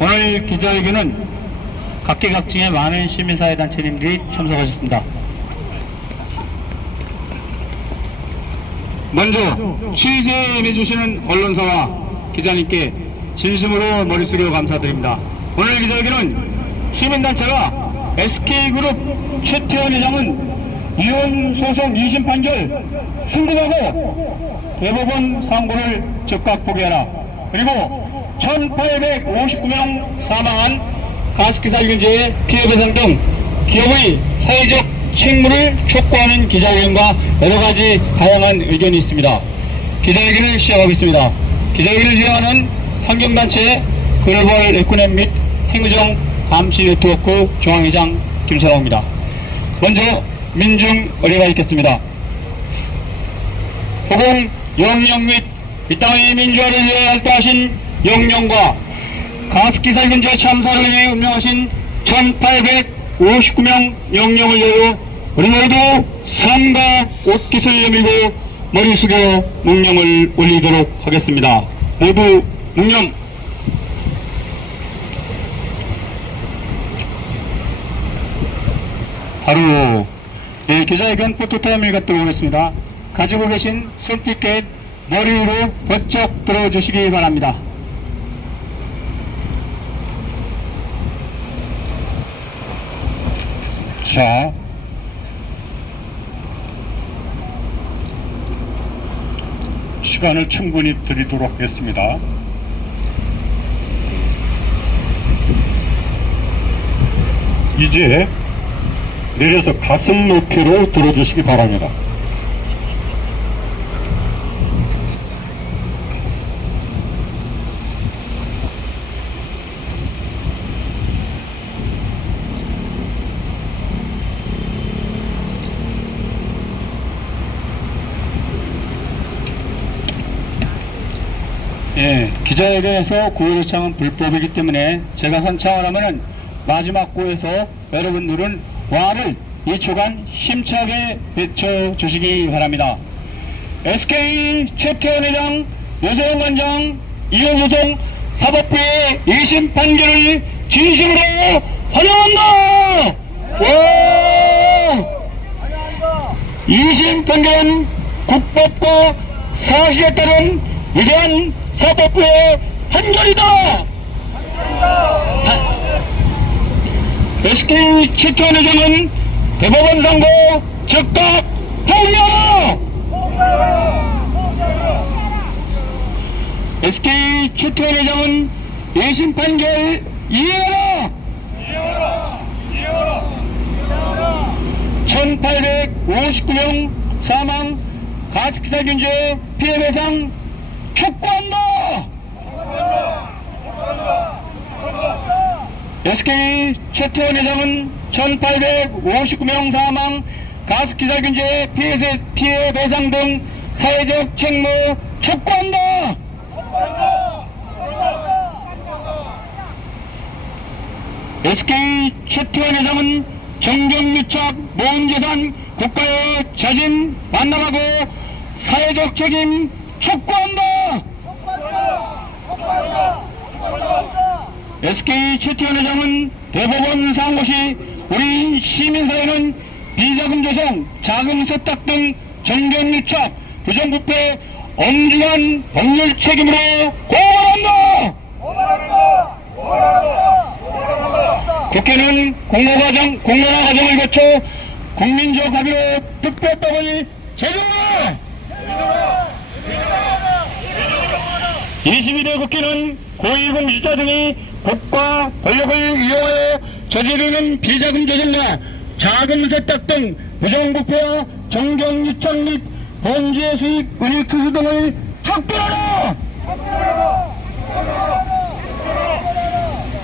오늘 기자회견은 각계각층의 많은 시민사회단체님들이 참석하셨습니다. 먼저 취재해주시는 언론사와 기자님께 진심으로 머리 숙여 감사드립니다. 오늘 기자회견은 시민단체가 SK그룹 최태원 회장은 이혼 소송 2심 판결 승복하고 대법원 상고를 즉각 포기하라, 그리고 1859명 사망한 가습기살균제의 피해배상 등 기업의 사회적 책무를 촉구하는 기자회견과 여러가지 다양한 의견이 있습니다. 기자회견을 시작하겠습니다. 기자회견을 진행하는 환경단체 글로벌 에코넷 및 행의정 감시네트워크 중앙회장 김선호입니다. 먼저 민중 의뢰가 있겠습니다. 호공 영영 및 이 땅의 민주화를 위해 활동하신 영령과 가습기살균제 참사를 위해 운명하신 1859명 영령을 위하여 우리 모두 삼가 옷깃을 여미고 머리 숙여 묵념을 올리도록 하겠습니다. 모두 묵념. 바로 기자회견 포토타임을 갖도록 하겠습니다. 가지고 계신 손피켓 머리 위로 번쩍 들어주시기 바랍니다. 자, 시간을 충분히 드리도록 하겠습니다. 이제 내려서 가슴 높이로 들어주시기 바랍니다. 기자회견에서 구호 요청은 불법이기 때문에 제가 선창을 하면은 마지막 구에서 여러분들은 와를 2초간 힘차게 외쳐주시기 바랍니다. SK 최태원 회장, 요세영 관장, 이혼 소송 사법부의 2심 판결을 진심으로 환영한다! 와! 2심 판결은 국법과 사실에 따른 위대한 사법부의 판결이다! SK 최태원 회장은 대법원 상고 즉각 포기하라! SK 최태원 회장은 2심 판결 이해하라! 1859명 사망 가습기살균제 피해배상 촉구한다! SK 최태원 회장은 1859명 사망 가습기살균제 피해배상 등 사회적 책무 촉구한다! SK 최태원 회장은 정경유착 모은재산 국가의 자진 반납하고 사회적 책임 촉구한다! SK 최태원 회장은 대법원 상고 시 우리 시민사회는 비자금 조성, 자금 세탁 등 정경유착, 부정부패 엄중한 법률 책임으로 고발한다! 국회는 공론화 과정을 거쳐 국민적 합의로 특별법을 제정하라! 22대 국회는 고위공직자 등이 국가 권력을 이용하여 저지르는 비자금 조성과 자금 세탁 등 부정부패와 정경유착 및 범죄 수익 은닉 투수 등을 촉구하라!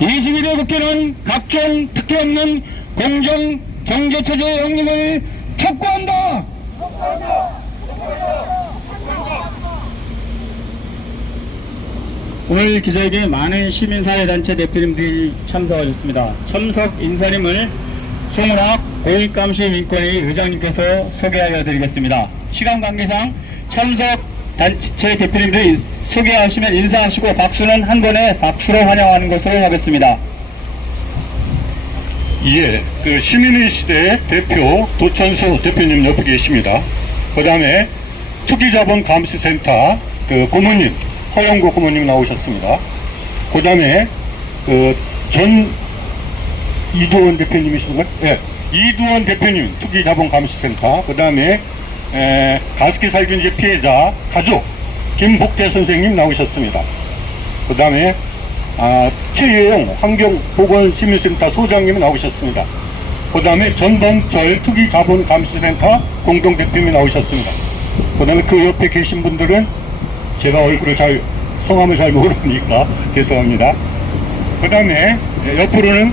22대 국회는 각종 특혜 없는 공정 경제체제 영립을 촉구한다! 오늘 기자회견에 많은 시민사회단체 대표님들이 참석하셨습니다. 참석 인사님을 송은학 공익감시민권회 의장님께서 소개하여 드리겠습니다. 시간 관계상 참석 단체 대표님들이 소개하시면 인사하시고 박수는 한 번에 박수로 환영하는 것으로 하겠습니다. 예, 그 시민의 시대 대표 도천수 대표님 옆에 계십니다. 그 다음에 투기자본감시센터 그 고모님, 허영구 고모님 나오셨습니다. 그 다음에 그 전 이두원 대표님이시던가요? 예, 이두원 대표님 투기자본감시센터. 그 다음에 가습기 살균제 피해자 가족 김복태 선생님 나오셨습니다. 그 다음에 최예영 환경보건시민센터 소장님 나오셨습니다. 그 다음에 전범철 투기자본감시센터 공동대표님이 나오셨습니다. 그 다음에 그 옆에 계신 분들은 제가 성함을 잘 모르니까 죄송합니다. 그 다음에 옆으로는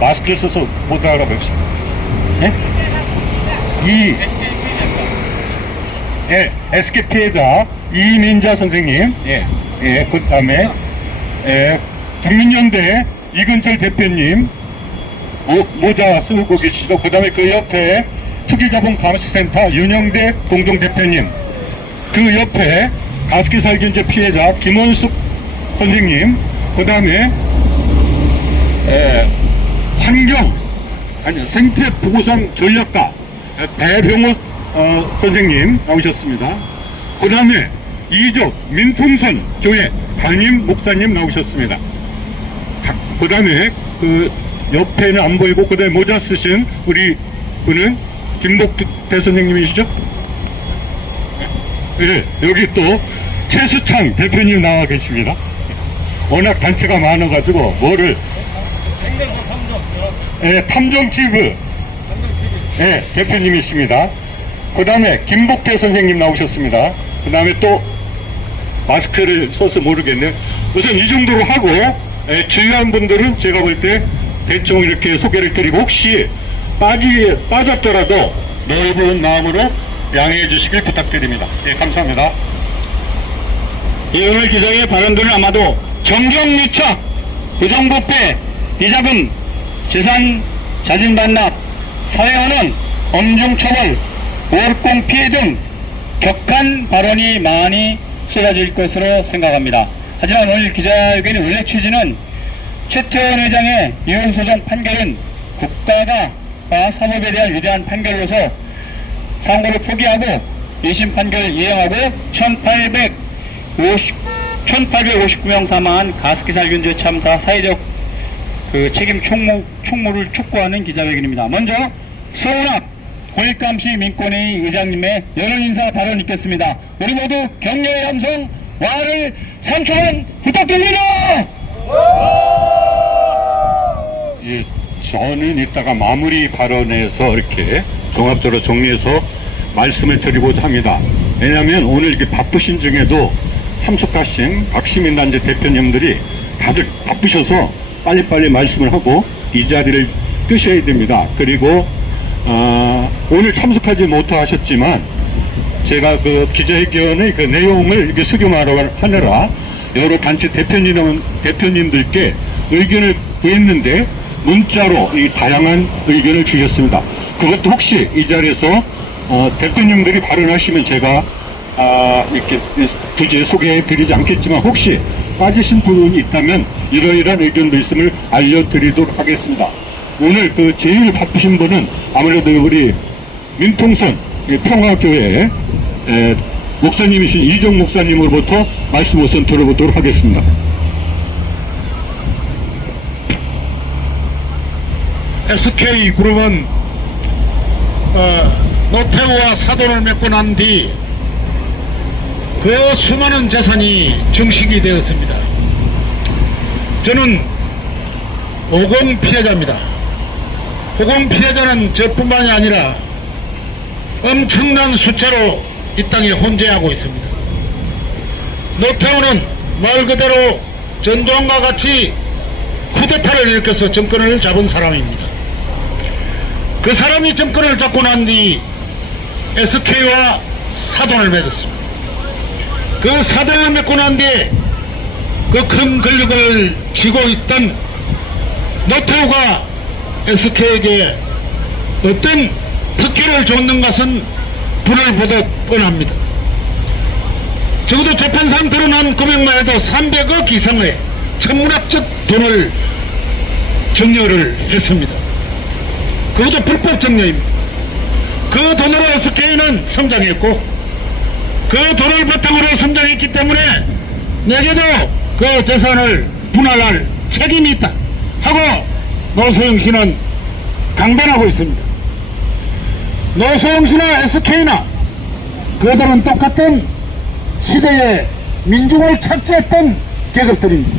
마스크를 써서 못 알아보겠습니다. SK 피해자 이민자 선생님, 그 다음에 국민연대 이근철 대표님 모자 쓰고 계시죠. 그 다음에 그 옆에 투기자본감시센터 윤영대 공동대표님, 그 옆에 가습기 살균제 피해자 김원숙 선생님, 그 다음에 생태보상 전략가 배병호 선생님 나오셨습니다. 그 다음에 이적 민통선 교회 담임 목사님 나오셨습니다. 그 다음에 그 옆에는 안 보이고 그 다음에 모자 쓰신 우리 분은 김복태 선생님이시죠? 네, 여기 또 최수창 대표님 나와 계십니다. 워낙 단체가 많아가지고 탐정TV 대표님이십니다. 그 다음에 김복태 선생님 나오셨습니다. 그 다음에 또 마스크를 써서 모르겠네요. 우선 이 정도로 하고 주요한 분들은 제가 볼 때 대충 이렇게 소개를 드리고 혹시 빠졌더라도 넓은 마음으로 양해해 주시길 부탁드립니다. 감사합니다. 오늘 기자의 발언들은 아마도 정경유착, 부정부패, 비자금, 재산 자진 반납, 사회원은 엄중처벌, 월공 피해 등 격한 발언이 많이 쏟아질 것으로 생각합니다. 하지만 오늘 기자회견의 원래 취지는 최태원 회장의 이혼소송 판결은 국가가 사법에 대한 위대한 판결로서 상고를 포기하고 2심 판결을 이행하고 1859명 사망한 가습기 살균제 참사 사회적 책임 총무를 촉구하는 기자회견입니다. 먼저 서울학 고액감시 민권회의 의장님의 여론 인사 발언 있겠습니다. 우리 모두 격려의 함성 와를 3초간 부탁드립니다. 예, 저는 이따가 마무리 발언에서 이렇게 종합적으로 정리해서 말씀을 드리고자 합니다. 왜냐하면 오늘 이렇게 바쁘신 중에도 참석하신 박시민단체 대표님들이 다들 바쁘셔서 빨리빨리 말씀을 하고 이 자리를 끄셔야 됩니다. 그리고 오늘 참석하지 못하셨지만 제가 그 기자회견의 그 내용을 이렇게 수렴하느라 여러 단체 대표님들께 의견을 구했는데 문자로 이 다양한 의견을 주셨습니다. 그것도 혹시 이 자리에서 대표님들이 발언하시면 제가 이렇게 굳이 소개해 드리지 않겠지만 혹시 빠지신 부분이 있다면 이러이러한 의견도 있음을 알려드리도록 하겠습니다. 오늘 그 제일 바쁘신 분은 아무래도 우리 민통선 평화교회 목사님이신 이정 목사님으로부터 말씀 우선 들어보도록 하겠습니다. SK그룹은 노태우와 사돈을 맺고 난 뒤 그 수많은 재산이 증식이 되었습니다. 저는 오공 피해자입니다. 오공 피해자는 저뿐만이 아니라 엄청난 숫자로 이 땅에 혼재하고 있습니다. 노태우는 말 그대로 전두환과 같이 쿠데타를 일으켜서 정권을 잡은 사람입니다. 그 사람이 정권을 잡고 난 뒤 SK와 사돈을 맺었습니다. 그 사돈을 맺고 난 뒤에 그 큰 권력을 쥐고 있던 노태우가 SK에게 어떤 특혜를 줬는 것은 불을 보듯 뻔합니다. 적어도 재판상 드러난 금액만 해도 300억 이상의 천문학적 돈을 증여를 했습니다. 그것도 불법 증여입니다. 그 돈으로 SK는 성장했고 그 돈을 바탕으로 성장했기 때문에 내게도 그 재산을 분할할 책임이 있다 하고 노소영 씨는 강변하고 있습니다. 노소영 씨나 SK나 그들은 똑같은 시대의 민중을 착취했던 계급들입니다.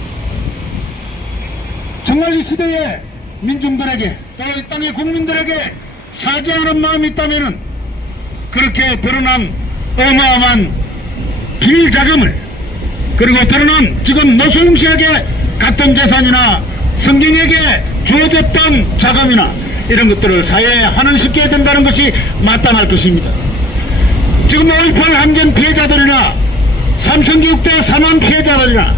정말 이 시대의 민중들에게 또 이 땅의 국민들에게 사죄하는 마음이 있다면 그렇게 드러난 어마어마한 비밀 자금을 그리고 드러난 지금 노소영 씨에게 갔던 재산이나 성경에게 주어졌던 자금이나 이런 것들을 사회에 환원시켜야 된다는 것이 마땅할 것입니다. 지금 5.18 함전 피해자들이나 삼성교육대 사망 피해자들이나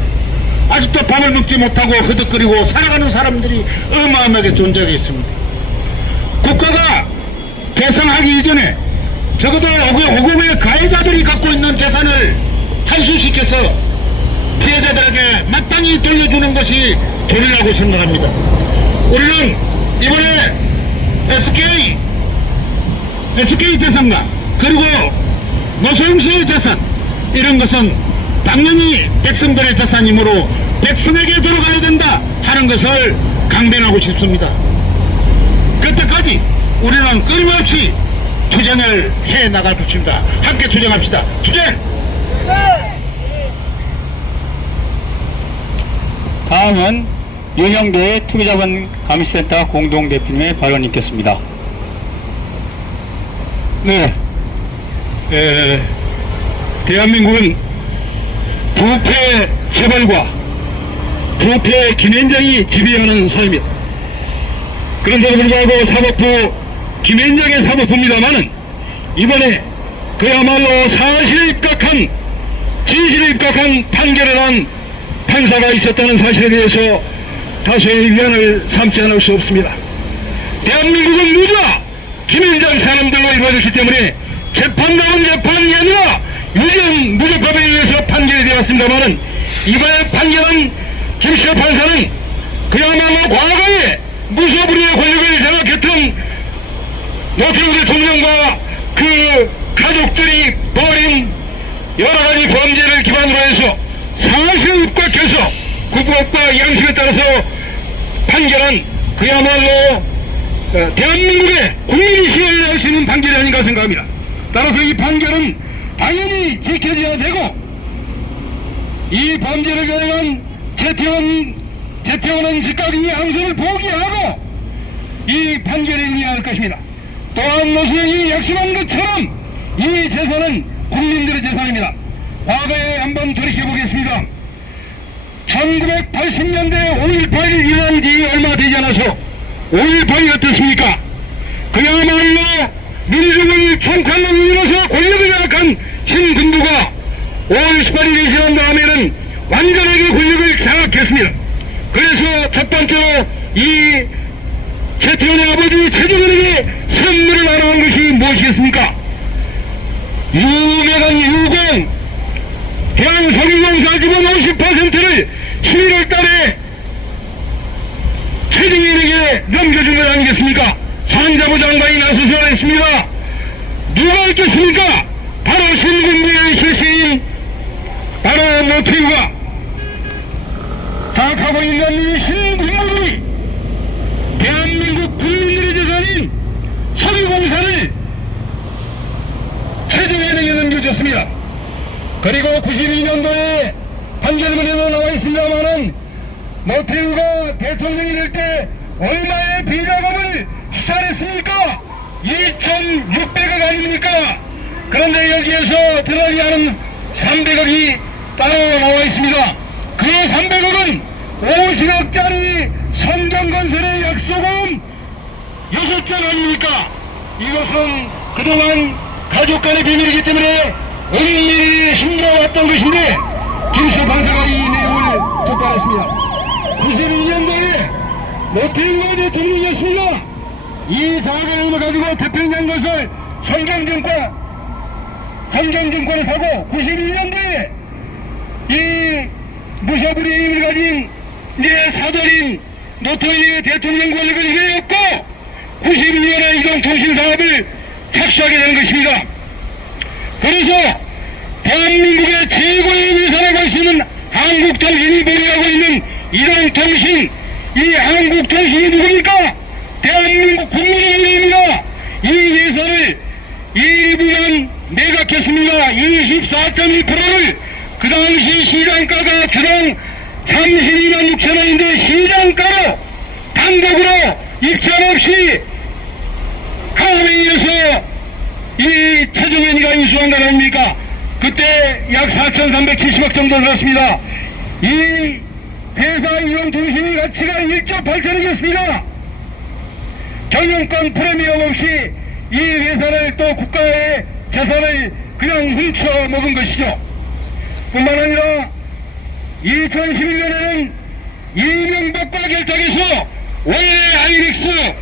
아직도 밥을 먹지 못하고 허덕거리고 살아가는 사람들이 어마어마하게 존재하고 있습니다. 국가가 개성하기 이전에 적어도 오금의 가해자들이 갖고 있는 재산을 환수시켜서 피해자들에게 마땅히 돌려주는 것이 도리라고 생각합니다. 우리는 이번에 SK 재산과 그리고 노소영 씨의 재산 이런 것은 당연히 백성들의 재산이므로 백성에게 들어가야 된다 하는 것을 강변하고 싶습니다. 그때까지 우리는 끊임없이 투쟁을 해 나갈 것입니다. 함께 투쟁합시다. 투쟁! 다음은 윤영대 투기자본 감시센터 공동대표님의 발언이 있겠습니다. 네. 대한민국은 부패 재벌과 부패 김앤장이 지배하는 사회입니다. 그런데도 불구하고 사법부 김앤장의 사법부입니다만은 이번에 그야말로 사실에 입각한 진실에 입각한 판결을 한 판사가 있었다는 사실에 대해서 다소의 위안을 삼지 않을 수 없습니다. 대한민국은 무죄 김앤장 사람들로 이루어졌기 때문에 재판당은 재판이 아니라 유죄는 무죄법에 의해서 판결이 되었습니다만은 이번에 판결한 김시호 판사는 그야말로 과거에 무소불위의 권력을 장악했던 노태우 대통령과 그 가족들이 벌인 여러가지 범죄를 기반으로 해서 사실에 입각해서 국법과 양심에 따라서 판결한 그야말로 대한민국의 국민이 신뢰할 수 있는 판결이 아닌가 생각합니다. 따라서 이 판결은 당연히 지켜져야 되고 이 범죄를 저지른 재태원은 즉각이 항소를 포기하고 이 판결에 응해야 할 것입니다. 또한 노소영이 약속한 것처럼 이 재산은 국민들의 재산입니다. 과거에 한번 돌이켜보겠습니다. 1980년대 5.18을 일어난 지 얼마 되지 않아서 5.18이 어떻습니까? 그야말로 민중을 총칼로 밀어서 권력을 장악한 신군부가 5월 18일이 지난 다음에는 완전하게 권력을 장악했습니다. 그래서 첫 번째로 이 재태원의 아버지 최종원에게 선물을 나눠한 것이 무엇이겠습니까? 유명한 유공 대한석유공사 지분 50%를 11월 달에 최종원에게 넘겨준 것 아니겠습니까? 산자부 장관이 나서서 했습니다. 누가 있겠습니까? 바로 신군부의 출신인 바로 노태우가 장악하고 있는 이 신군부이 대한민국 국민들의 재산인 석유공사를 최종원에게 넘겨줬습니다. 그리고 92년도에 판결문에도 나와 있습니다만은 노태우가 대통령이 될 때 얼마의 비자금을 수탈했습니까? 2,600억 아닙니까? 그런데 여기에서 드러나지 않은 300억이 따로 나와 있습니다. 그 300억은 50억짜리 성전건설의 약속은 6장 아닙니까? 이것은 그동안 가족 간의 비밀이기 때문에 은밀히 숨겨왔던 것인데 김시호 판사가 이 내용을 적발했습니다. 92년도에 노태우가 대통령이었습니다. 이 자금을 가지고 태평양 건설 성경증권을 사고 92년도에 이 무소불위 힘을 가진 내 사돌인 노태우의 대통령 권력을 이내었고 92년에 이동통신 사업을 착수하게 된 것입니다. 그래서 대한민국의 최고의 위사라고 할 수 있는 한국통신이 보유하고 있는 이동통신, 이 한국통신이 누굽니까? 대한민국 국민의 일입니다. 이 예산을 일부만 매각했습니다. 24.1%를 그 당시 시장가가 주당 32만 6천 원인데 시장가로 단독으로 입찰 없이 하회의에서 이 최종현이가 인수한 거 아닙니까? 그때 약 4,370억 정도 들었습니다. 이 회사 이동통신의 가치가 1조 8천억이었습니다. 경영권 프리미엄 없이 이 회사를 또 국가의 재산을 그냥 훔쳐 먹은 것이죠. 뿐만 아니라 2011년에는 이명박과 결탁해서 원래 아이렉스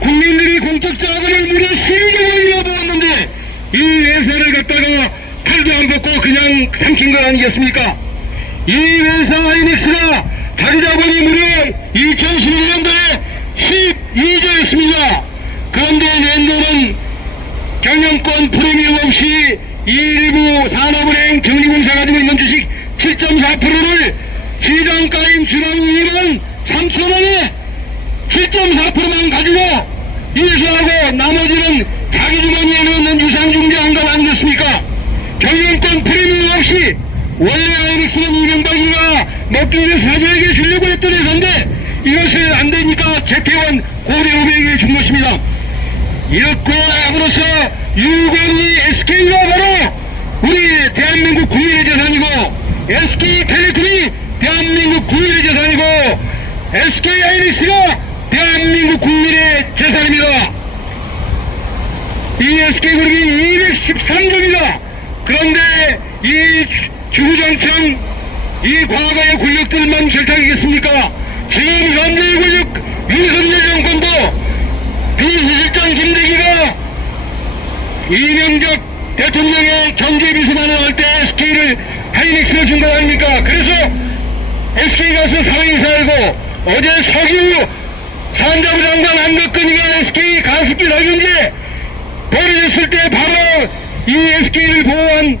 국민들이 공적 자금을 무려 12조 원이나 모았는데 이 회사를 갖다가 팔도 안 벗고 그냥 삼킨 것 아니겠습니까? 이 회사 아이렉스가 자기 자본이 무려 2011년도에 12조였습니다. 그런데 낸도는 경영권 프리미엄 없이 일부 산업은행 경리공사 가지고 있는 주식 7.4%를 시장가인 주당 2만 3천원에 7.4%만 가지고 인수하고 나머지는 자기 주머니에 넣는 유상중개한 것 아니겠습니까? 경영권 프리미엄 없이 원래 아이렉스는 이명박이가 먹기 위해서 사자에게 주려고 했던 회사인데 이것을 안 되니까 재태원 고대 후배에게 준 것입니다. 이렇게 함으로써 유공이 SK가 바로 우리 대한민국 국민의 재산이고 SK텔레콤이 대한민국 국민의 재산이고 SK하이닉스가 대한민국 국민의 재산입니다. 이 SK그룹이 213조입니다. 그런데 이 주구장창 이 과거의 권력들만 결탁이겠습니까? 지금 현재의 권력 윤석열 정권도 비서실장 김대기가 이명박 대통령의 경제비서관을 할 때 SK를 하이닉스를 준 거 아닙니까? 그래서 SK 가서 사회이사 알고 어제 석유 산자부 장관 안덕근이가 SK 가습기 살균제 벌어졌을 때 바로 이 SK를 보호한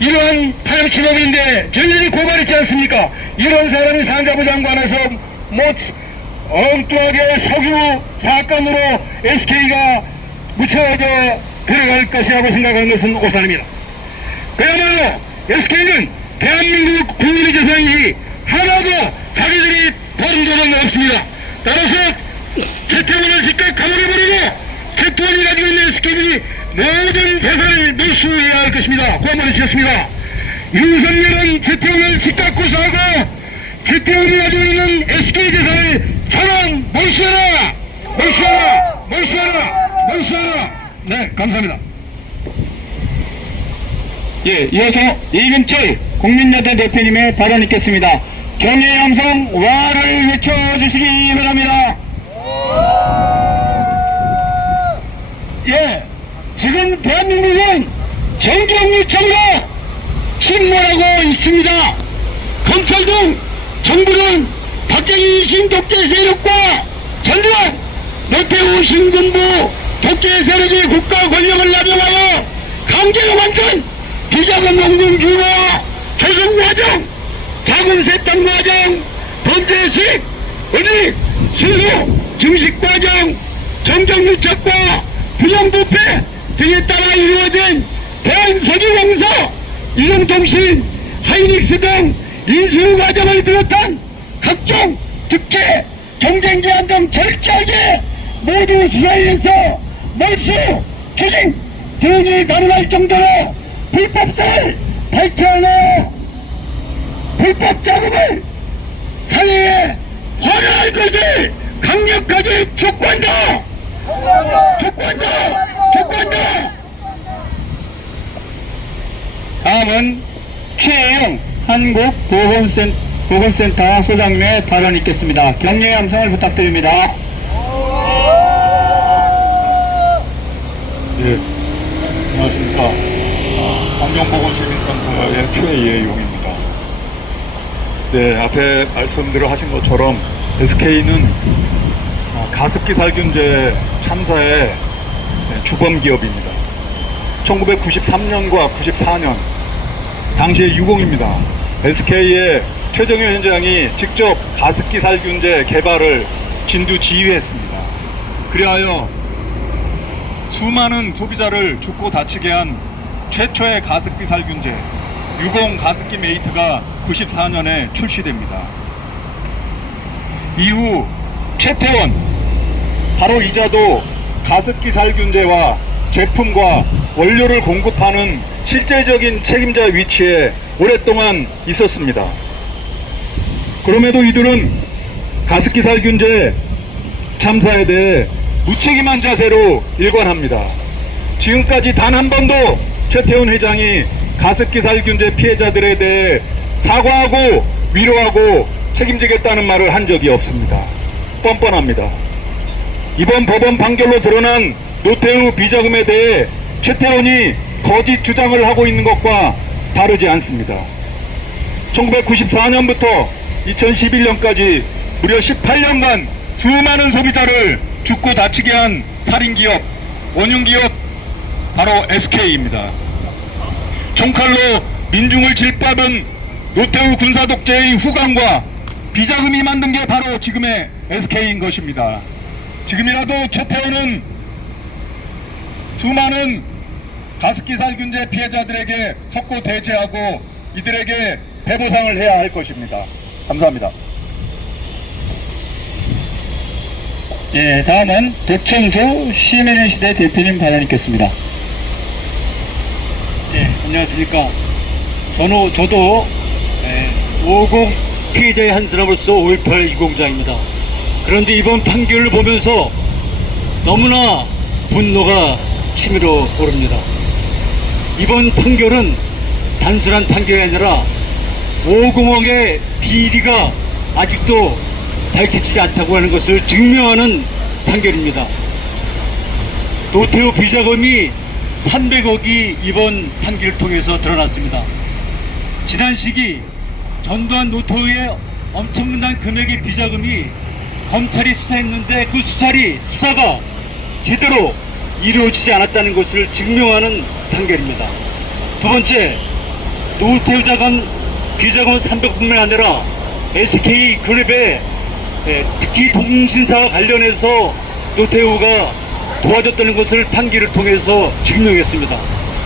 이러한 파렴치범인데 저희들이 고발했지 않습니까? 이런 사람이 산자부 장관에서 엉뚱하게 석유 사건으로 SK가 묻혀져 들어갈 것이라고 생각하는 것은 오산입니다. 그야말로 SK는 대한민국 국민의 재산이 하나도 자기들이 버린 적은 없습니다. 따라서 재태원을 즉각 감옥해버리고 재태원이 가지고 있는 SK이 모든 재산을 몰수해야 할 것입니다. 고함을 주셨습니다. 윤석열은 재태원을 즉각 고소하고 재태원이 가지고 있는 SK 재산을 전원 몰수하라! 몰수하라! 몰수하라! 몰수하라! 네, 감사합니다. 예, 이어서 이근철 국민야대 대표님의 발언 있겠습니다. 경의 함성 와를 외쳐주시기 바랍니다. 예, 지금 대한민국은 정경유착으로 침몰하고 있습니다. 검찰 등 정부는 박정희 신독재 세력과 전두환, 노태우 신군부 독재 세력이 국가 권력을 남용하여 강제로 만든 비자금 원금 규모와 조성 과정, 자금 세탁 과정, 범죄 수익, 은닉, 수수, 증식 과정, 정경유착과 부정부패 등에 따라 이루어진 대한석유공사, 이동통신, 하이닉스 등 인수 과정을 비롯한 각종 특혜, 경쟁 제한 등 철저하게 모두 수사해서 몰수, 추징 등이 가능할 정도로 불법성을 밝혀내 불법 자금을 사회에 활용할 것을 강력하게 촉구한다! 촉구한다! 촉구한다! 다음은 최혜영 한국보건센터 소장님의 발언 있겠습니다. 격려의 함성을 부탁드립니다. 네, 안녕하십니까. 환경보건시민센터의 최예용입니다. 네, 앞에 말씀들을 하신 것처럼 SK는 가습기 살균제 참사의 주범 기업입니다. 1993년과 94년 당시에 유공입니다. SK의 최정현 현장이 직접 가습기 살균제 개발을 진두 지휘했습니다. 그리하여 수많은 소비자를 죽고 다치게 한 최초의 가습기 살균제 유공 가습기 메이트가 94년에 출시됩니다. 이후 최태원 바로 이자도 가습기 살균제와 제품과 원료를 공급하는 실질적인 책임자 위치에 오랫동안 있었습니다. 그럼에도 이들은 가습기 살균제 참사에 대해 무책임한 자세로 일관합니다. 지금까지 단 한 번도 최태원 회장이 가습기 살균제 피해자들에 대해 사과하고 위로하고 책임지겠다는 말을 한 적이 없습니다. 뻔뻔합니다. 이번 법원 판결로 드러난 노태우 비자금에 대해 최태원이 거짓 주장을 하고 있는 것과 다르지 않습니다. 1994년부터 2011년까지 무려 18년간 수많은 소비자를 죽고 다치게 한 살인기업, 원흉기업 바로 SK입니다. 총칼로 민중을 질밥은 노태우 군사독재의 후광과 비자금이 만든 게 바로 지금의 SK인 것입니다. 지금이라도 최태원은 수많은 가습기 살균제 피해자들에게 석고 대죄하고 이들에게 배보상을 해야 할 것입니다. 감사합니다. 예, 다음은 백천수 시민의시대 대표님 발언 있겠습니다. 네, 안녕하십니까. 저도 50 피해자의 한 사람으로서 5.18 유공자입니다. 그런데 이번 판결을 보면서 너무나 분노가 치밀어 오릅니다. 이번 판결은 단순한 판결이 아니라 5공억의 비리가 아직도 밝혀지지 않다고 하는 것을 증명하는 판결입니다. 노태우 비자금이 300억이 이번 판결을 통해서 드러났습니다. 지난 시기 전두환 노태우의 엄청난 금액의 비자금이 검찰이 수사했는데 그 수사가 제대로 이루어지지 않았다는 것을 증명하는 판결입니다. 두 번째, 노태우 비자금 300억뿐만 아니라 SK그룹의 특히 통신사와 관련해서 노태우가 도와줬다는 것을 판결을 통해서 증명했습니다.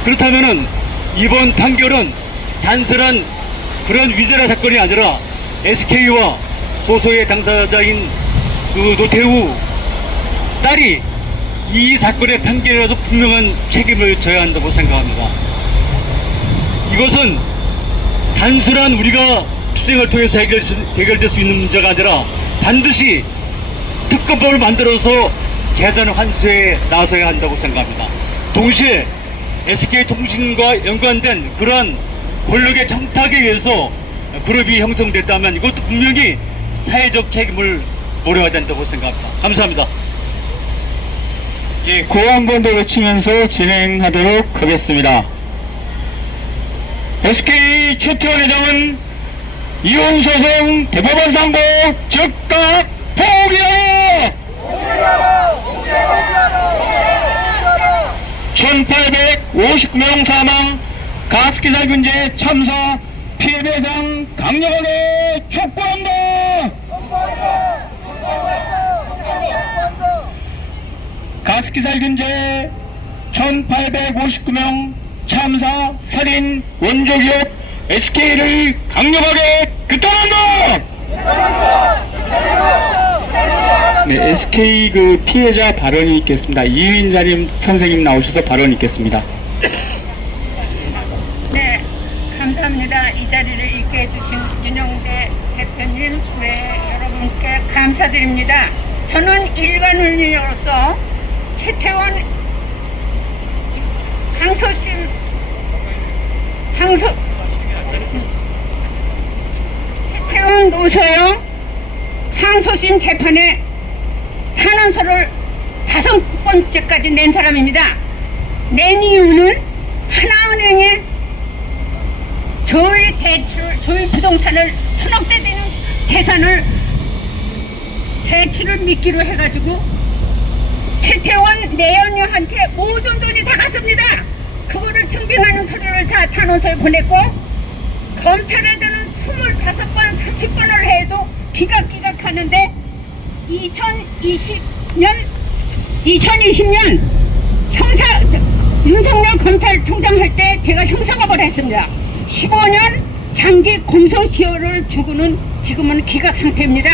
그렇다면은 이번 판결은 단순한 그런 위자료 사건이 아니라 SK와 소송의 당사자인 그 노태우 딸이 이 사건의 판결에서 분명한 책임을 져야 한다고 생각합니다. 이것은 단순한 우리가 투쟁을 통해서 해결될 수 있는 문제가 아니라 반드시 특검법을 만들어서 재산 환수에 나서야 한다고 생각합니다. 동시에 SK통신과 연관된 그러한 권력의 청탁에 의해서 그룹이 형성됐다면 이것도 분명히 사회적 책임을 물어야 된다고 생각합니다. 감사합니다. 예, 구호 한 번 더 외치면서 진행하도록 하겠습니다. SK 최태원 회장은 이혼소송 대법원 선고 즉각 포기하라! 1859명 사망 가습기 살균제 참사 피해배상 강력하게 촉구한다! 가습기 살균제 1859명 참사 살인 원조기업 SK를 강력하게 규탄한다! 네, SK 그 피해자 발언이 있겠습니다. 이윤자님 선생님 나오셔서 발언이 있겠습니다. 네, 감사합니다. 이 자리를 있게 해주신 윤영대 대표님, 여러분께 감사드립니다. 저는 일반인으로서 최태원 최태원 노소영 항소심 재판에 탄원서를 5번째까지 낸 사람입니다. 낸 이유는 하나은행에 저희 부동산을 천억대 되는 재산을 대출을 미끼로 해가지고 최태원 내연녀한테 모든 돈이 다 갔습니다. 그거를 증빙하는 서류를 다 탄원서에 보냈고 검찰에서는 25번, 30번을 해도 기각하는데 2020년 윤석열 검찰총장 할 때 제가 형사고발 했습니다. 15년 장기 공소시효를 두고는 지금은 기각 상태입니다.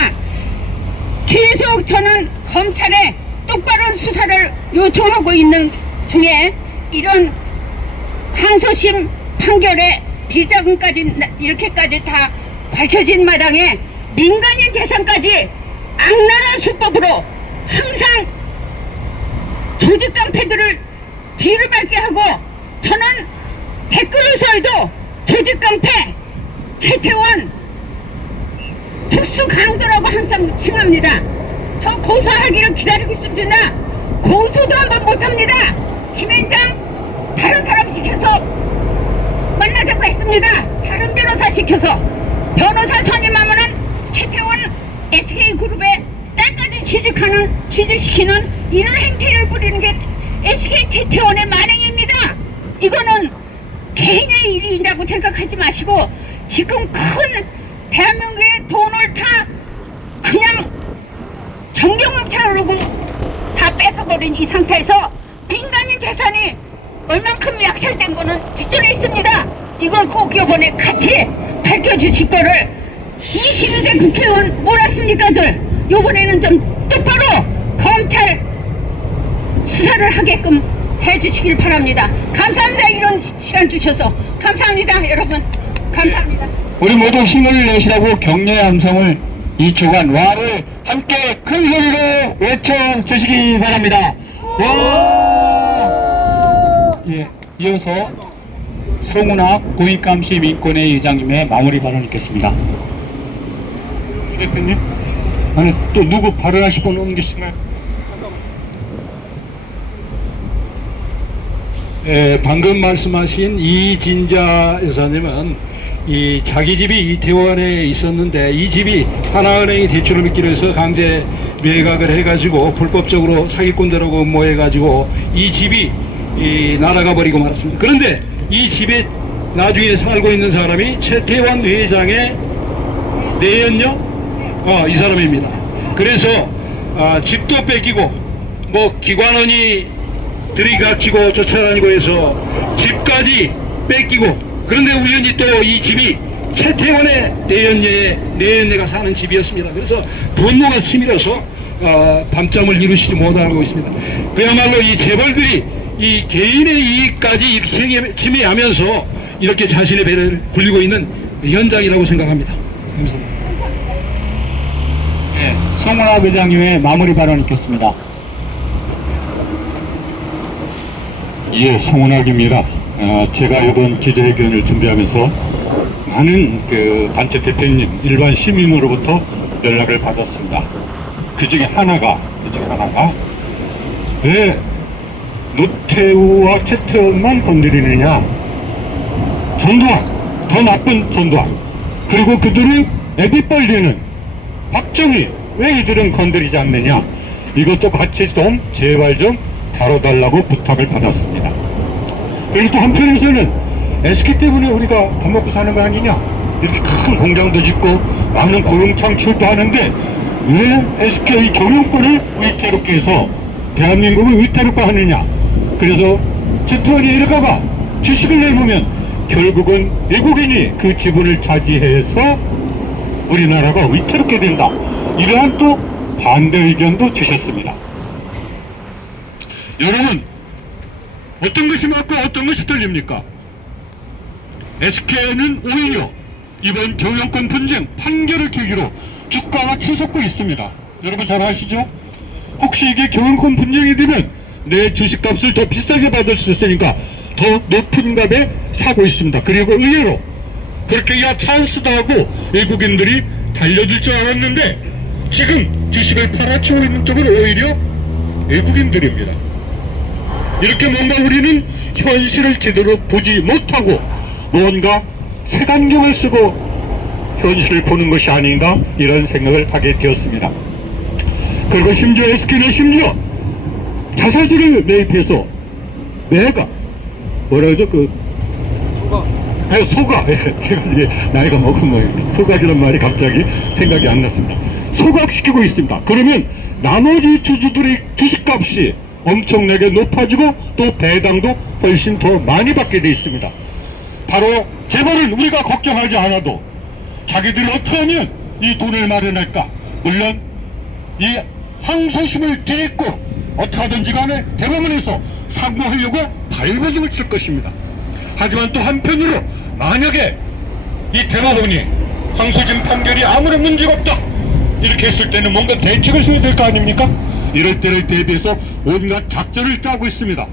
계속 저는 검찰에 똑바른 수사를 요청하고 있는 중에 이런 항소심 판결에 비자금까지 이렇게까지 다 밝혀진 마당에 민간인 재산까지 악랄한 수법으로 항상 조직 깡패들을 뒤를 밟게 하고 저는 댓글로서에도 조직 깡패 최태원 특수 강도라고 항상 칭합니다. 저 고소하기를 기다리고 있습니다. 고소도 한번 못합니다. 김앤장 다른 사람 시켜서 만나자고 했습니다. 다른 변호사 시켜서 변호사 선임하면은 최태원 SK그룹에 딸까지 취직시키는 이런 행태를 부리는 게 SK 최태원의 만행입니다. 이거는 개인의 일이라고 생각하지 마시고 지금 큰 대한민국의 돈을 다 그냥 정경영차로 다 뺏어버린 이 상태에서 민간인 재산이 얼만큼 약탈된 거는 뒷전에 있습니다. 이걸 꼭 이번에 같이 밝혀주실 거를 22대 국회의원 뭘 하십니까들 이번에는 좀 똑바로 검찰 수사를 하게끔 해주시길 바랍니다. 감사합니다. 이런 시간 주셔서 감사합니다. 여러분 감사합니다. 우리 모두 힘을 내시라고 격려의 함성을 2초간 와를 함께 큰 소리로 외쳐주시기 바랍니다. 와! 예, 이어서 송은학 고위감시 민권회 의장님의 마무리 발언 있겠습니다. 대표님, 아니 또 누구 발언하실 분 없는 계신가요? 방금 말씀하신 이진자 여사님은 이 자기 집이 이태원에 있었는데 이 집이 하나은행이 대출을 미끼로 해서 강제 매각을 해가지고 불법적으로 사기꾼들하고 음모해가지고 이 집이 날아가 버리고 말았습니다. 그런데 이 집에 나중에 살고 있는 사람이 최태원 회장의 내연녀 이 사람입니다. 그래서 집도 뺏기고 뭐 기관원이 들이닥치고 쫓아다니고 해서 집까지 뺏기고 그런데 우연히 또 이 집이 최태원의 내연녀가 사는 집이었습니다. 그래서 분노가 치밀어서 밤잠을 이루시지 못하고 있습니다. 그야말로 이 재벌들이 이 개인의 이익까지 이렇게 침해하면서 이렇게 자신의 배를 굴리고 있는 현장이라고 생각합니다. 감사합니다. 네, 송은학 의장님의 마무리 발언 있겠습니다. 예, 송은학입니다. 제가 이번 기자회견을 준비하면서 많은 그 단체 대표님, 일반 시민으로부터 연락을 받았습니다. 그 중에 하나가 왜 노태우와 최태원만 건드리느냐? 전두환, 더 나쁜 전두환, 그리고 그들을 애비 벌리는 박정희, 왜 이들은 건드리지 않느냐? 이것도 같이 좀 제발 좀 다뤄달라고 부탁을 받았습니다. 그리고 또 한편에서는 SK 때문에 우리가 밥 먹고 사는 거 아니냐? 이렇게 큰 공장도 짓고 많은 고용 창출도 하는데 왜 SK 경영권을 위태롭게 해서 대한민국을 위태롭게 하느냐? 그래서 최태원이 이러다가 주식을 내놓으면 결국은 외국인이 그 지분을 차지해서 우리나라가 위태롭게 된다. 이러한 또 반대 의견도 주셨습니다. 여러분, 어떤 것이 맞고 어떤 것이 틀립니까? SK는 오히려 이번 경영권 분쟁 판결을 계기로 주가가 치솟고 있습니다. 여러분 잘 아시죠? 혹시 이게 경영권 분쟁이 되면 내 주식값을 더 비싸게 받을 수 있으니까 더 높은 값에 사고 있습니다. 그리고 의외로 그렇게 야 찬스도 하고 외국인들이 달려들 줄 알았는데 지금 주식을 팔아치우고 있는 쪽은 오히려 외국인들입니다. 이렇게 뭔가 우리는 현실을 제대로 보지 못하고 뭔가 색안경을 쓰고 현실을 보는 것이 아닌가 이런 생각을 하게 되었습니다. 그리고 심지어 SK는 심지어 자사주를 매입해서 매가 뭐라 그러죠? 소가 제가 이제 나이가 먹으면 소각이란 말이 갑자기 생각이 안 났습니다. 소각시키고 있습니다. 그러면 나머지 주주들의 주식값이 엄청나게 높아지고 또 배당도 훨씬 더 많이 받게 돼 있습니다. 바로 재벌은 우리가 걱정하지 않아도 자기들이 어떻게 하면 이 돈을 마련할까, 물론 이 항소심을 뒤집고 어떻게 하든지 간에 대법원에서 상고하려고 발버둥을 칠 것입니다. 하지만 또 한편으로 만약에 이 대법원이 항소심 판결이 아무런 문제가 없다 이렇게 했을 때는 뭔가 대책을 세워야 될 거 아닙니까? 이럴 때를 대비해서 온갖 작전을 짜고 있습니다.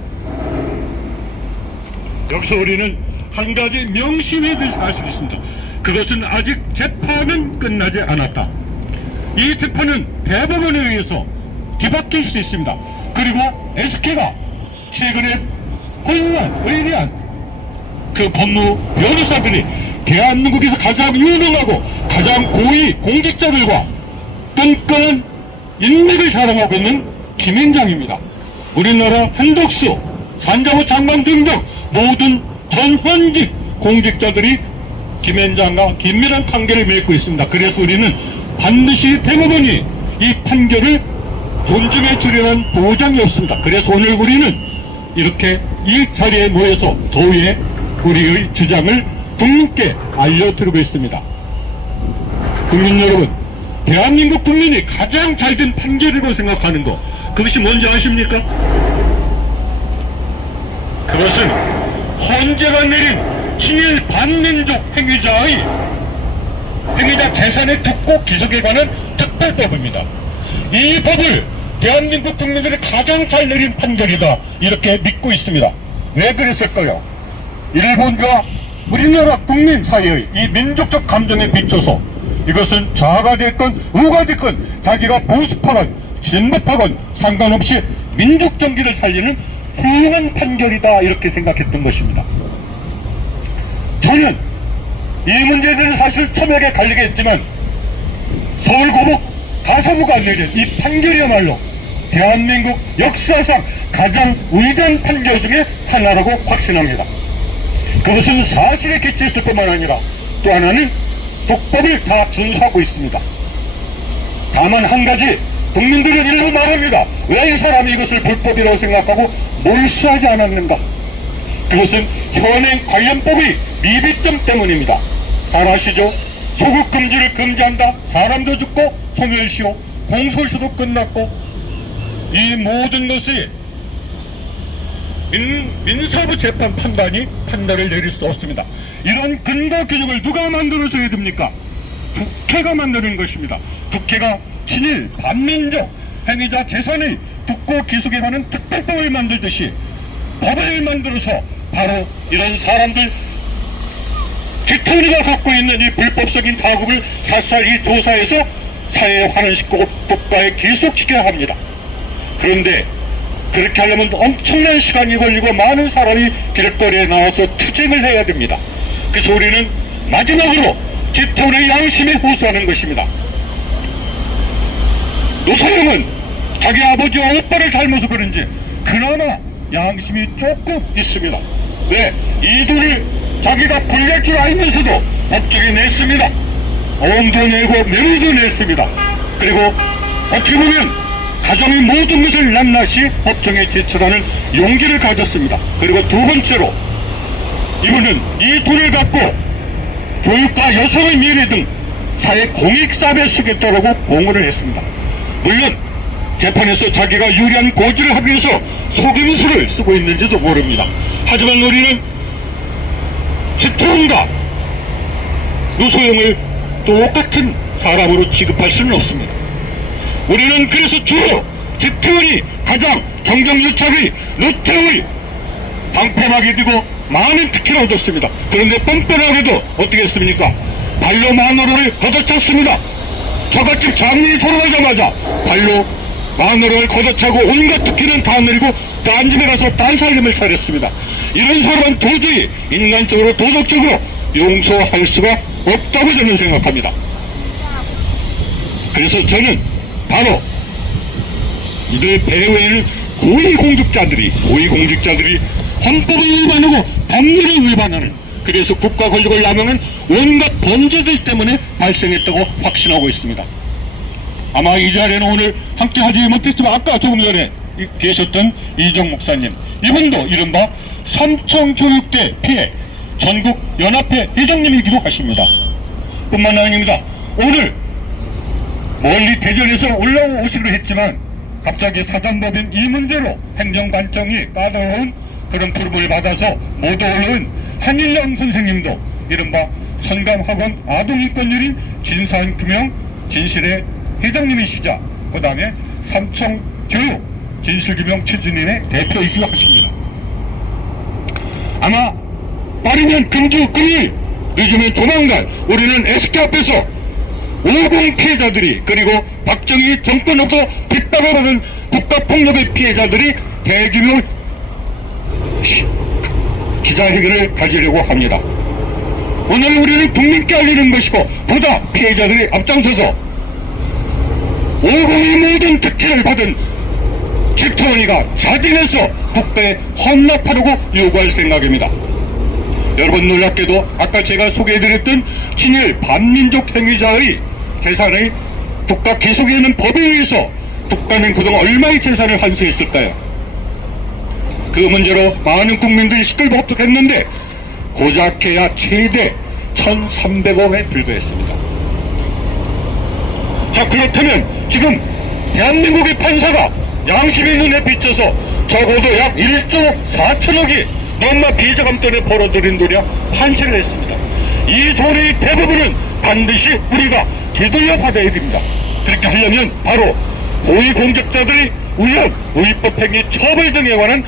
여기서 우리는 한 가지 명심해야 될 사실이 있습니다. 그것은 아직 재판은 끝나지 않았다. 이 재판은 대법원에 의해서 뒤바뀔 수 있습니다. 그리고 SK가 최근에 의뢰한 그 법무 변호사들이 대한민국에서 가장 유능하고 가장 고위 공직자들과 끈끈한 인맥을 자랑하고 있는 김앤장입니다. 우리나라 한덕수, 산자부 장관 등등 모든 전현직 공직자들이 김앤장과 긴밀한 관계를 맺고 있습니다. 그래서 우리는 반드시 대법원이 이 판결을 존중해 주려는 보장이 없습니다. 그래서 오늘 우리는 이렇게 이 자리에 모여서 도의에 우리의 주장을 국민께 알려드리고 있습니다. 국민 여러분, 대한민국 국민이 가장 잘된 판결이라고 생각하는 것, 그것이 뭔지 아십니까? 그것은 헌재가 내린 친일 반민족 행위자 재산의 특고 기속에 관한 특별법입니다. 이 법을 대한민국 국민들이 가장 잘 내린 판결이다 이렇게 믿고 있습니다. 왜 그랬을까요? 일본과 우리나라 국민 사이의 이 민족적 감정에 비춰서 이것은 좌가 됐건 우가 됐건 자기가 보수파건 진보파건 상관없이 민족 정기를 살리는 훌륭한 판결이다 이렇게 생각했던 것입니다. 저는 이 문제에 대해서 사실 첨예하게 갈리겠지만 서울고법 가사부가 내린 이 판결이야말로 대한민국 역사상 가장 위대한 판결 중에 하나라고 확신합니다. 그것은 사실에 기초했을 뿐만 아니라 또 하나는 독법을 다 준수하고 있습니다. 다만 한 가지 국민들은 일부 말합니다. 왜 이 사람이 이것을 불법이라고 생각하고 몰수하지 않았는가? 그것은 현행 관련법의 미비점 때문입니다. 잘 아시죠? 소극 금지를 금지한다. 사람도 죽고 소멸시효, 공소시효도 끝났고 이 모든 것이 민사부 재판 판단이 판단을 내릴 수 없습니다. 이런 근거 규정을 누가 만들어줘야 됩니까? 국회가 만드는 것입니다. 국회가 친일 반민족 행위자 재산의 특고 기속에 관한 특별법을 만들듯이 법을 만들어서 바로 이런 사람들 대통령이 갖고 있는 이 불법적인 다급을 샅샅이 조사해서 사회에 환원시키고 국가에 기속시켜야 합니다. 그런데 그렇게 하려면 엄청난 시간이 걸리고 많은 사람이 길거리에 나와서 투쟁을 해야 됩니다. 그래서 우리는 마지막으로 대통령의 양심에 호소하는 것입니다. 노사용은 자기 아버지와 오빠를 닮아서 그런지 그나마 양심이 조금 있습니다. 왜? 이 돈을 자기가 불릴 줄 알면서도 법정에 냈습니다. 어음도 내고 매물도 냈습니다. 그리고 어떻게 보면 가정의 모든 것을 낱낱이 법정에 제출하는 용기를 가졌습니다. 그리고 두 번째로 이분은 이 돈을 갖고 교육과 여성의 미래 등 사회 공익사업에 쓰겠다고 공언을 했습니다. 물론 재판에서 자기가 유리한 고지를 하기 위해서 속임수를 쓰고 있는지도 모릅니다. 하지만 우리는 지태훈과 노소영을 똑같은 사람으로 취급할 수는 없습니다. 우리는 그래서 주로 지태훈이 가장 정경유착의 노태우의 방패막이 되고 많은 특혜를 얻었습니다. 그런데 뻔뻔하게도 어떻게 했습니까? 발로 마누라를 걷어찼습니다. 저같이 장님이 돌아가자마자 발로 마누라를 걷어차고 온갖 특혜는 다 내리고 딴 집에 가서 딴 살림을 차렸습니다. 이런 사람은 도저히 인간적으로 도덕적으로 용서할 수가 없다고 저는 생각합니다. 그래서 저는 바로 이들 배후에는 고위공직자들이 헌법을 위반하고 법률을 위반하는, 그래서 국가 권력을 남용한 온갖 범죄들 때문에 발생했다고 확신하고 있습니다. 아마 이 자리에는 오늘 함께 하지 못했지만 아까 조금 전에 계셨던 이정 목사님, 이분도 이른바 삼청교육대 피해 전국연합회 회장님이기도 하십니다. 뿐만 아닙니다. 오늘 멀리 대전에서 올라오시기로 했지만 갑자기 사단법인 이 문제로 행정관청이 까다로운 그런 부름을 받아서 못 올라온 한일영 선생님도 이른바 선감학원 아동인권유린 진상규명 진실의 회장님이시자 그 다음에 삼청교육 진실규명 추진인의 대표이기도 하십니다. 아마 빠르면 금주 금일, 늦으면 조만간 우리는 SK 앞에서 50 피해자들이, 그리고 박정희 정권으로부터 빗박을 받은 국가폭력의 피해자들이 대규모 기자회견을 가지려고 합니다. 오늘 우리는 국민께 알리는 것이고, 보다 피해자들이 앞장서서 50이 모든 특혜를 받은 집터원이가 자진해서 국가에 헌납하라고 요구할 생각입니다. 여러분, 놀랍게도 아까 제가 소개해드렸던 친일 반민족 행위자의 재산의 국가 기속에 있는 법에 의해서 국가는 그동안 얼마의 재산을 환수했을까요? 그 문제로 많은 국민들이 시끌벅적했는데 고작해야 최대 1,300억에 불과했습니다. 자, 그렇다면 지금 대한민국의 판사가 양심의 눈에 비춰서 적어도 약 1조 4천억이 넘나 비자금 때문에 벌어들인 돈이야 판시를 했습니다. 이 돈의 대부분은 반드시 우리가 되돌려 받아야 됩니다. 그렇게 하려면 바로 고위공직자들이 우연, 위법행위 처벌 등에 관한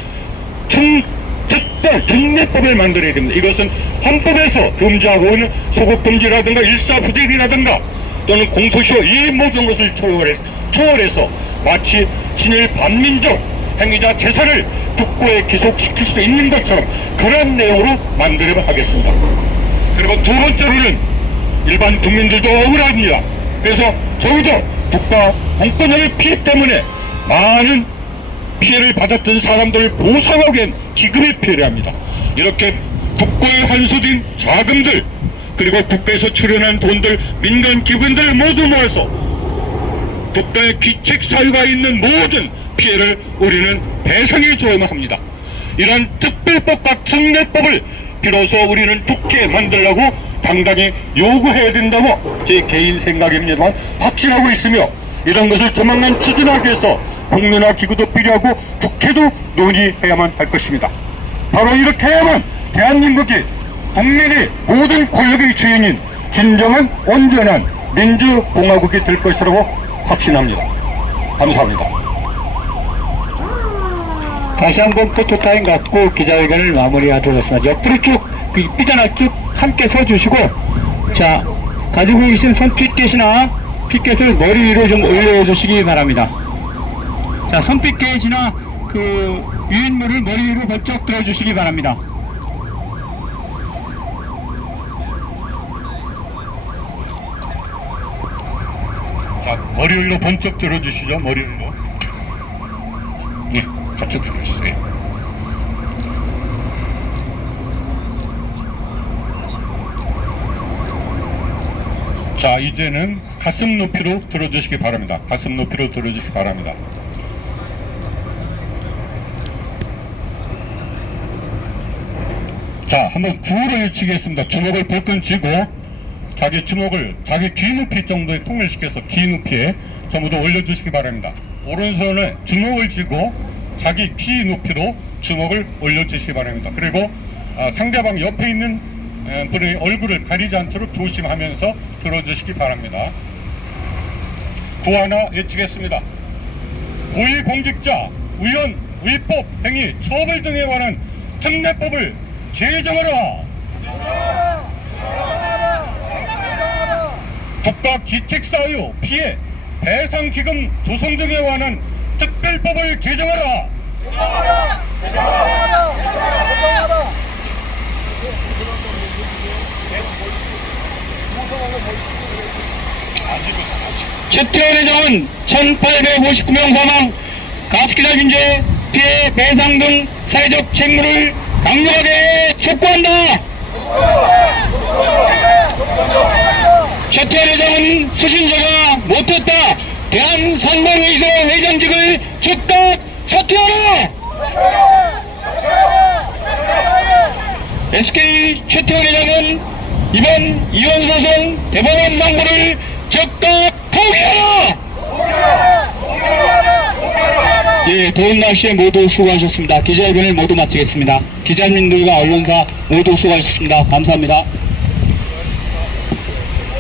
특별 특례법을 만들어야 됩니다. 이것은 헌법에서 금지하고 있는 소급금지라든가 일사부재리라든가 또는 공소시효 이 모든 것을 초월해서 마치 친일 반민족 행위자 재산을 국고에 기속시킬 수 있는 것처럼 그런 내용으로 만들어야 하겠습니다. 그리고 두 번째로는 일반 국민들도 억울합니다. 그래서 저희도 국가 공권력의 피해 때문에 많은 피해를 받았던 사람들을 보상하기 위한 기금이 필요합니다. 이렇게 국고에 환수된 자금들, 그리고 국가에서 출연한 돈들, 민간 기관들을 모두 모아서 국가의 귀책 사유가 있는 모든 피해를 우리는 배상해 줘야만 합니다. 이러한 특별법과 특례법을 비로소 우리는 국회에 만들려고 당당히 요구해야 된다고 제 개인 생각입니다만 확신하고 있으며, 이런 것을 조만간 추진하기 위해서 국민화 기구도 필요하고 국회도 논의해야만 할 것입니다. 바로 이렇게 해야만 대한민국이 국민의 모든 권력의 주인인 진정한 온전한 민주공화국이 될 것이라고 확신합니다. 감사합니다. 다시 한번 포토타임 갖고 기자회견을 마무리하도록 하겠습니다. 옆으로 쭉 삐져나 쭉 함께 서주시고, 자, 가지고 계신 손 핏겟이나 핏겟을 머리 위로 좀 올려주시기 바랍니다. 자, 손 핏겟이나 그 유인물을 머리 위로 번쩍 들어주시기 바랍니다. 자, 머리 위로 번쩍 들어주시죠. 머리 위로. 네, 같이 들어주세요. 자, 이제는 가슴 높이로 들어주시기 바랍니다. 가슴 높이로 들어주시기 바랍니다. 자, 한번 구호를 외치겠습니다. 주먹을 불끈 쥐고 자기 주먹을 자기 귀 높이 정도에 통일시켜서 귀 높이에 전부 다 올려주시기 바랍니다. 오른손에 주먹을 쥐고 자기 귀 높이로 주먹을 올려주시기 바랍니다. 그리고 상대방 옆에 있는 분의 얼굴을 가리지 않도록 조심하면서 들어주시기 바랍니다. 구호 하나 외치겠습니다. 고위공직자, 위헌, 위법, 행위, 처벌 등에 관한 특례법을 제정하라. 국가 기책사유, 피해, 배상기금 조성 등에 관한 특별법을 제정하라. 최태원 회장은 1859명 사망, 가습기살 균제 피해 배상 등 사회적 책무를 강력하게 촉구한다. 최태원 회장은 수신자가 못했다. 대한상공회의소 회장직을 즉각 사퇴하라. SK 최태원 회장은 이번 이혼소송 대법원 상고를 즉각 포기하라. 예, 더운 날씨에 모두 수고하셨습니다. 기자회견을 모두 마치겠습니다. 기자님들과 언론사 모두 수고하셨습니다. 감사합니다.